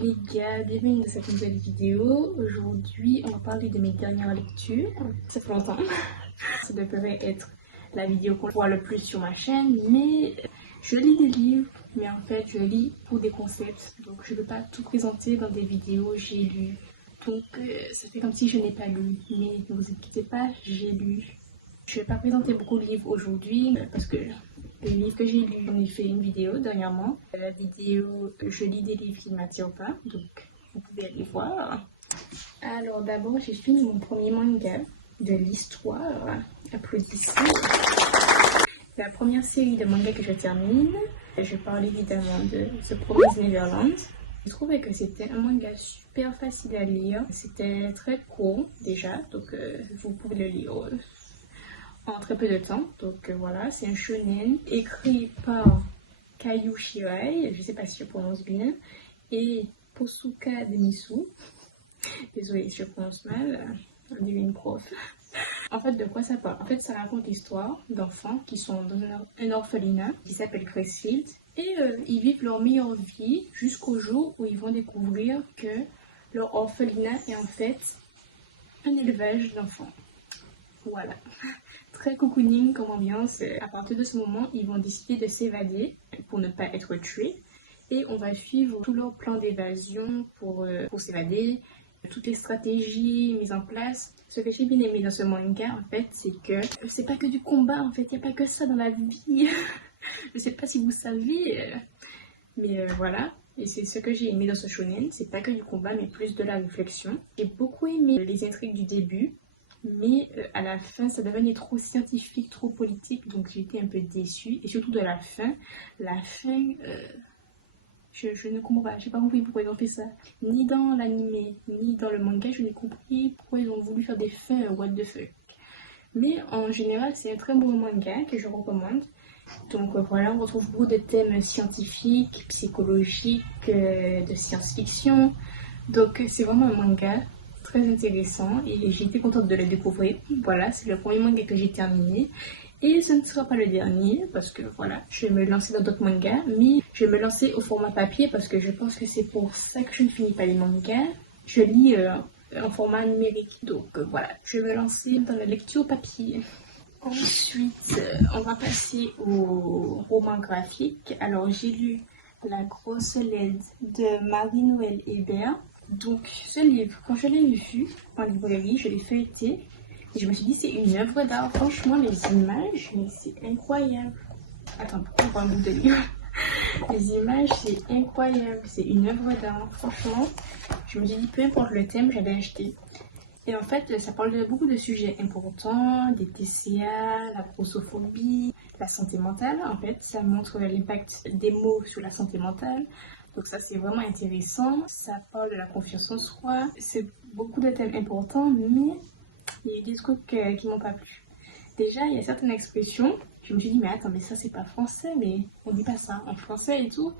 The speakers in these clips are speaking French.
Les gars, bienvenue dans cette nouvelle vidéo. Aujourd'hui, on va parler de mes dernières lectures. Ça fait longtemps. Ça devrait être la vidéo qu'on voit le plus sur ma chaîne, mais je lis des livres, mais en fait, je lis pour des concepts. Donc, je ne peux pas tout présenter dans des vidéos, j'ai lu. Donc, ça fait comme si je n'ai pas lu. Mais ne vous inquiétez pas, j'ai lu. Je ne vais pas présenter beaucoup de livres aujourd'hui parce que les livres que j'ai lus, j'en ai fait une vidéo dernièrement. La vidéo je lis des livres qui ne m'attirent pas, donc vous pouvez aller voir. Alors d'abord, j'ai fini mon premier manga de l'histoire. Applaudissements. La première série de mangas que je termine, je parle évidemment de The Promised Neverland. Je trouvais que c'était un manga super facile à lire. C'était très court déjà, donc vous pouvez le lire en très peu de temps. Donc voilà, c'est un shonen écrit par Kayu Shirai, je sais pas si je prononce bien, et Posuka Demisu. Désolée si je prononce mal, on dirait une prof. En fait, de quoi ça parle? En fait, ça raconte l'histoire d'enfants qui sont dans un orphelinat qui s'appelle Crestfield et ils vivent leur meilleure vie jusqu'au jour où ils vont découvrir que leur orphelinat est en fait un élevage d'enfants. Voilà. Très cocooning comme ambiance. À partir de ce moment, ils vont décider de s'évader pour ne pas être tués. Et on va suivre tout leur plan d'évasion pour s'évader, toutes les stratégies mises en place. Ce que j'ai bien aimé dans ce manga, en fait, c'est que c'est pas que du combat, en fait, il n'y a pas que ça dans la vie. Je sais pas si vous savez, mais voilà. Et c'est ce que j'ai aimé dans ce shonen, c'est pas que du combat, mais plus de la réflexion. J'ai beaucoup aimé les intrigues du début. Mais à la fin, ça devenait trop scientifique, trop politique, donc j'étais un peu déçue. Et surtout de la fin, je ne comprends pas, j'ai pas compris pourquoi ils ont fait ça. Ni dans l'anime, ni dans le manga, je n'ai compris pourquoi ils ont voulu faire des fins what the fuck. Mais en général, c'est un très bon manga que je recommande. Donc voilà, on retrouve beaucoup de thèmes scientifiques, psychologiques, de science-fiction. Donc c'est vraiment un manga très intéressant et j'ai été contente de le découvrir. Voilà, c'est le premier manga que j'ai terminé et ce ne sera pas le dernier parce que voilà, je vais me lancer dans d'autres mangas, mais je vais me lancer au format papier parce que je pense que c'est pour ça que je ne finis pas les mangas. Je lis en format numérique, donc voilà, je vais me lancer dans la lecture papier. Ensuite, on va passer au roman graphique. Alors j'ai lu La grosse LED de Marie-Noël Hébert. Donc ce livre, quand je l'ai vu en librairie, je l'ai feuilleté et je me suis dit c'est une œuvre d'art. Franchement, les images, mais c'est incroyable. Attends, pourquoi on voit un bout de livre? Les images, c'est incroyable, c'est une œuvre d'art. Franchement, je me suis dit peu importe le thème, j'allais acheter. Et en fait, ça parle de beaucoup de sujets importants, des TCA, la grossophobie, la santé mentale. En fait, ça montre l'impact des mots sur la santé mentale. Donc ça, c'est vraiment intéressant. Ça parle de la confiance en soi. C'est beaucoup de thèmes importants, mais il y a eu des trucs qui m'ont pas plu. Déjà, il y a certaines expressions. Je me suis dit, mais attends, mais ça, c'est pas français, mais on dit pas ça en français et tout.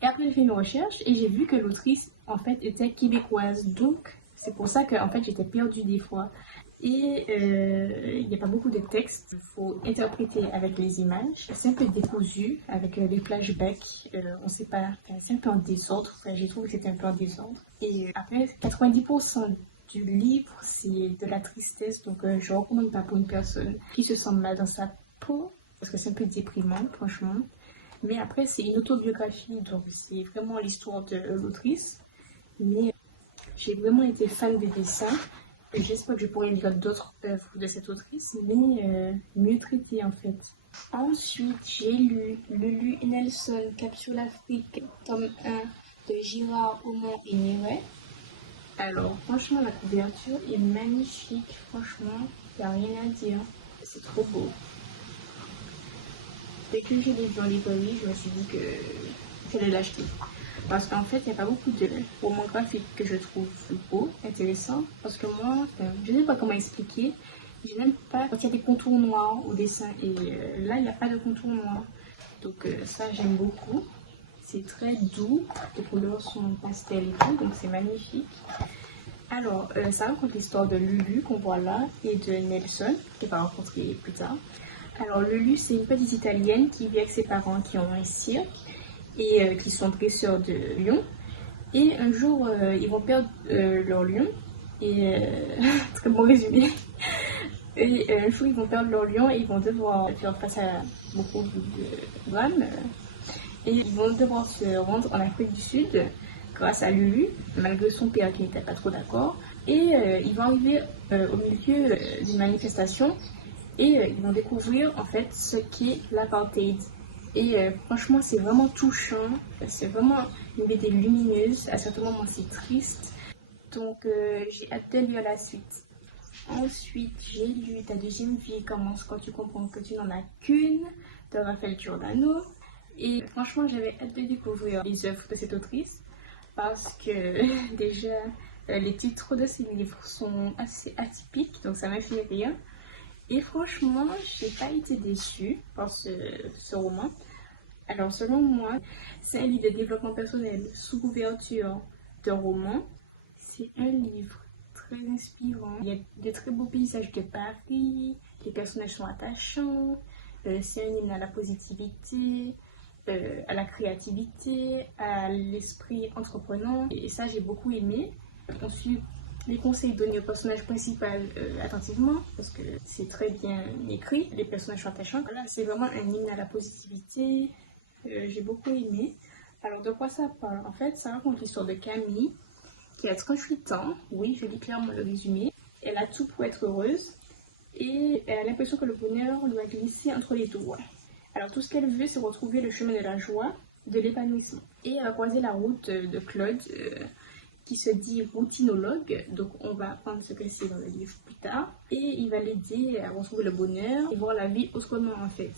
Et après, j'ai fait une recherche et j'ai vu que l'autrice, en fait, était québécoise. Donc, c'est pour ça que en fait, j'étais perdue des fois. Et il n'y a pas beaucoup de texte, il faut interpréter avec les images. C'est un peu décousu avec les flashbacks, on sait pas, c'est un peu en désordre, j'ai trouvé que c'était un peu en désordre. Et après, 90% du livre, c'est de la tristesse, donc je ne recommande pas pour une personne qui se sent mal dans sa peau, parce que c'est un peu déprimant, franchement. Mais après, c'est une autobiographie, donc c'est vraiment l'histoire de l'autrice. Mais j'ai vraiment été fan des dessins. J'espère que je pourrai lire d'autres œuvres de cette autrice, mais mieux traitées en fait. Ensuite, j'ai lu Lulu Nelson, Cap sur l'Afrique, tome 1 de Girard Aumont et Miret. Alors, franchement, la couverture est magnifique. Franchement, il n'y a rien à dire. C'est trop beau. Dès que j'ai lu en librairie, je me suis dit que j'allais l'acheter. Parce qu'en fait, il n'y a pas beaucoup de romans graphiques que je trouve beaux, intéressants. Parce que moi, je ne sais pas comment expliquer. Je n'aime pas quand il y a des contours noirs au dessin. Et là, il n'y a pas de contours noirs. Donc ça, j'aime beaucoup. C'est très doux. Les couleurs sont pastel et tout. Donc c'est magnifique. Alors, ça raconte l'histoire de Lulu qu'on voit là et de Nelson, qu'on va rencontrer plus tard. Alors, Lulu, c'est une petite Italienne qui vit avec ses parents qui ont un cirque et qui sont dresseurs de lions. Et un jour, ils vont perdre leur lion. Et très bon résumé. Et un jour, ils vont perdre leur lion et ils vont devoir faire face à beaucoup de drames. Et ils vont devoir se rendre en Afrique du Sud grâce à Lulu, malgré son père qui n'était pas trop d'accord. Et ils vont arriver au milieu d'une manifestation et ils vont découvrir en fait ce qu'est l'apartheid. Et franchement, c'est vraiment touchant, c'est vraiment une BD lumineuse, à certains moments c'est triste. Donc j'ai hâte de lire la suite. Ensuite, j'ai lu Ta deuxième vie commence quand tu comprends que tu n'en as qu'une de Raphaël Giordano. Et franchement, j'avais hâte de découvrir les œuvres de cette autrice parce que déjà, les titres de ces livres sont assez atypiques, donc ça m'a fait rire. Et franchement, j'ai pas été déçue par ce roman. Alors, selon moi, c'est un livre de développement personnel sous couverture de roman. C'est un livre très inspirant. Il y a de très beaux paysages de Paris, les personnages sont attachants, c'est un hymne à la positivité, à la créativité, à l'esprit entreprenant. Et ça, j'ai beaucoup aimé. On suit les conseils donnés au personnage principal attentivement, parce que c'est très bien écrit, les personnages sont attachants. Voilà, c'est vraiment un hymne à la positivité, j'ai beaucoup aimé. Alors, de quoi ça parle? En fait, ça raconte l'histoire de Camille, qui a 38 ans, oui, je lis clairement le résumé. Elle a tout pour être heureuse, et elle a l'impression que le bonheur lui a glissé entre les doigts. Alors, tout ce qu'elle veut, c'est retrouver le chemin de la joie, de l'épanouissement. Et elle a croisé la route de Claude, qui se dit routinologue, donc on va apprendre ce que c'est dans le livre plus tard, et il va l'aider à retrouver le bonheur et voir la vie autrement en fait.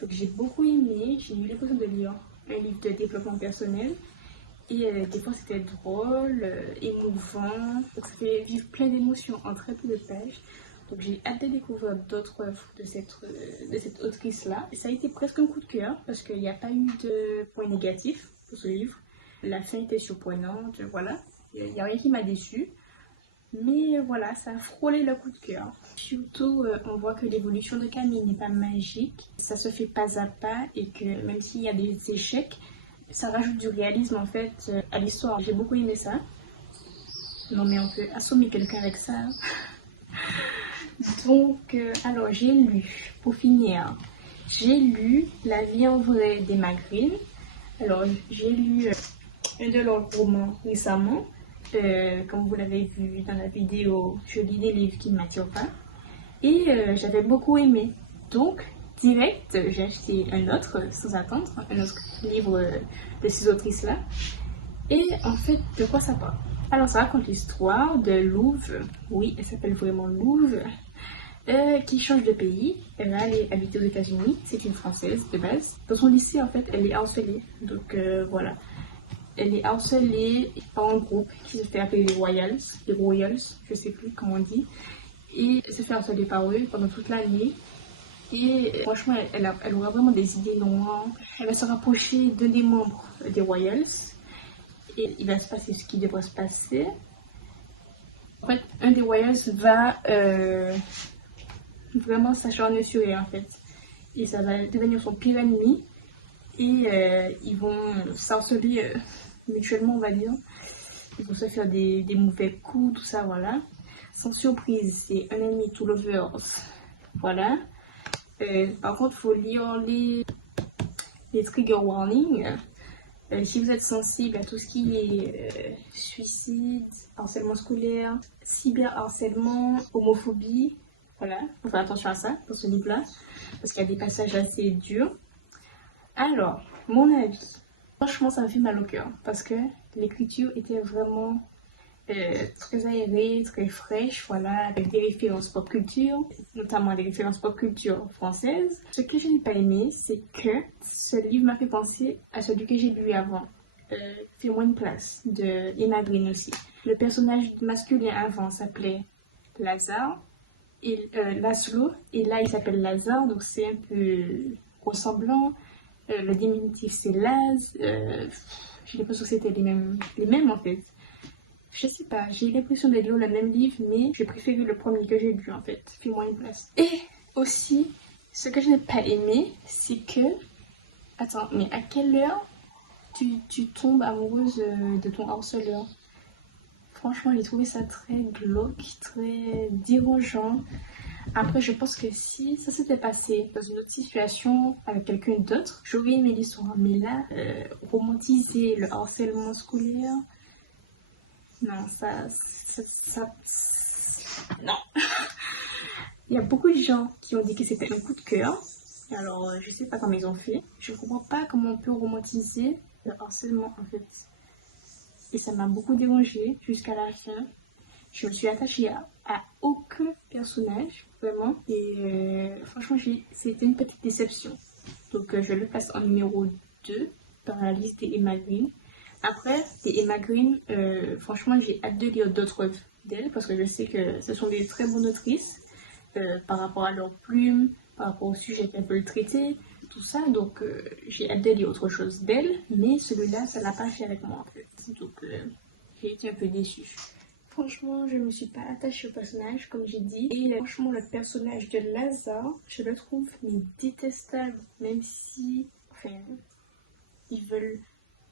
Donc j'ai beaucoup aimé, j'ai eu l'impression de lire un livre de développement personnel, et des fois c'était drôle, émouvant, donc ça fait vivre plein d'émotions en très peu de pages. Donc j'ai hâte de découvrir d'autres œuvres de cette autrice-là. Ça a été presque un coup de cœur, parce qu'il n'y a pas eu de point négatif pour ce livre. La fin était surprenante, voilà. Il n'y a rien qui m'a déçue. Mais voilà, ça a frôlé le coup de cœur. Surtout, on voit que l'évolution de Camille n'est pas magique. Ça se fait pas à pas et que même s'il y a des échecs, ça rajoute du réalisme en fait à l'histoire. J'ai beaucoup aimé ça. Non mais on peut assommer quelqu'un avec ça. Donc, alors j'ai lu, pour finir, j'ai lu La vie en vrai d'Emma Green. Alors j'ai lu un de leurs romans récemment. Comme vous l'avez vu dans la vidéo, je lis des livres qui ne m'attirent pas. Et j'avais beaucoup aimé. Donc, direct, j'ai acheté un autre, sans attendre, un autre livre de ces autrices-là. Et en fait, de quoi ça parle? Alors, ça raconte l'histoire de Louve. Oui, elle s'appelle vraiment Louve. Qui change de pays. Elle va aller habiter aux États-Unis. C'est une Française de base. Dans son lycée, en fait, elle est harcelée. Donc, voilà. Elle est harcelée par un groupe qui se fait appeler les Royals, je sais plus comment on dit. Et elle se fait harceler par eux pendant toute l'année. Et franchement, elle aura vraiment des idées noires. Elle va se rapprocher d'un des membres des Royals. Et il va se passer ce qui devrait se passer. En fait, un des Royals va vraiment s'acharner sur elle en fait. Et ça va devenir son pire ennemi. Et ils vont s'harceler mutuellement, on va dire. Ils vont se faire des mauvais coups, tout ça, voilà. Sans surprise, c'est un ennemi to lovers. Voilà. Par contre, il faut lire les trigger warnings. Si vous êtes sensible à tout ce qui est suicide, harcèlement scolaire, cyberharcèlement, homophobie, voilà, faut faire attention à ça pour ce livre-là, parce qu'il y a des passages assez durs. Alors, mon avis, franchement, ça me fait mal au cœur, parce que l'écriture était vraiment très aérée, très fraîche, voilà, avec des références pop culture, notamment des références pop culture françaises. Ce que je n'ai pas aimé, c'est que ce livre m'a fait penser à celui que j'ai lu avant, Fais-moi une place, de Emma Green aussi. Le personnage masculin avant s'appelait Lazare, et Laszlo, et là il s'appelle Lazare, donc c'est un peu ressemblant. Le diminutif c'est Laz, j'ai l'impression que c'était les mêmes en fait. Je sais pas, j'ai l'impression de lire le même livre, mais j'ai préféré le premier que j'ai lu en fait, Fais-moi une place. Et aussi, ce que je n'ai pas aimé, c'est que... Attends, mais à quelle heure tu tombes amoureuse de ton harceleur. Franchement, j'ai trouvé ça très glauque, très dérangeant. Après, je pense que si ça s'était passé dans une autre situation avec quelqu'un d'autre, j'aurais aimé l'histoire. Mais là, romantiser le harcèlement scolaire, non, non. Il y a beaucoup de gens qui ont dit que c'était un coup de cœur. Alors, je sais pas comment ils ont fait. Je comprends pas comment on peut romantiser le harcèlement en fait. Et ça m'a beaucoup dérangée jusqu'à la fin. Je me suis attachée à aucun personnage, vraiment. Et franchement, c'était une petite déception. Donc, je le place en numéro 2 dans la liste des Emma Green. Après, les Emma Green, franchement, j'ai hâte de lire d'autres œuvres d'elle parce que je sais que ce sont des très bonnes autrices par rapport à leur plume, par rapport au sujet qu'elles veulent traiter, tout ça. Donc, j'ai hâte de lire autre chose d'elle, mais celui-là, ça l'a pas fait avec moi en fait. Donc, j'ai été un peu déçue. Franchement, je me suis pas attachée au personnage, comme j'ai dit. Et franchement, le personnage de Lazare, je le trouve mais détestable. Même si, enfin, ils veulent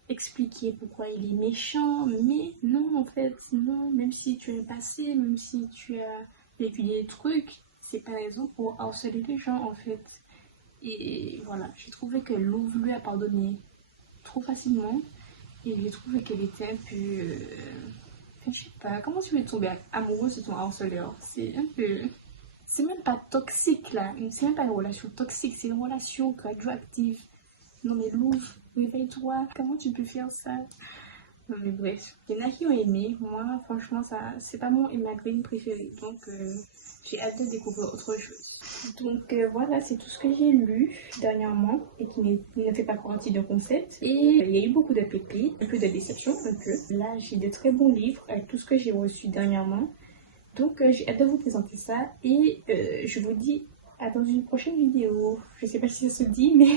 expliquer pourquoi il est méchant. Mais non, en fait, non. Même si tu es passé, même si tu as vécu des trucs, c'est pas raison pour harceler les gens, en fait. Et voilà, j'ai trouvé que Lou lui a pardonné trop facilement. Et j'ai trouvé qu'elle était un peu... je sais pas, comment tu veux tomber amoureuse de ton harceleur? C'est un peu... C'est même pas toxique là, c'est même pas une relation toxique, c'est une relation radioactive. Non mais Louvre, réveille-toi, comment tu peux faire ça? Non mais bref, il y en a qui ont aimé, moi franchement ça, c'est pas mon Emma Green préféré, donc j'ai hâte de découvrir autre chose. Donc voilà, c'est tout ce que j'ai lu dernièrement et qui ne fait pas partie de concept. Et il y a eu beaucoup de pépés, un peu de déception, un peu. Là, j'ai de très bons livres avec tout ce que j'ai reçu dernièrement. Donc j'ai hâte de vous présenter ça et je vous dis à dans une prochaine vidéo. Je sais pas si ça se dit, mais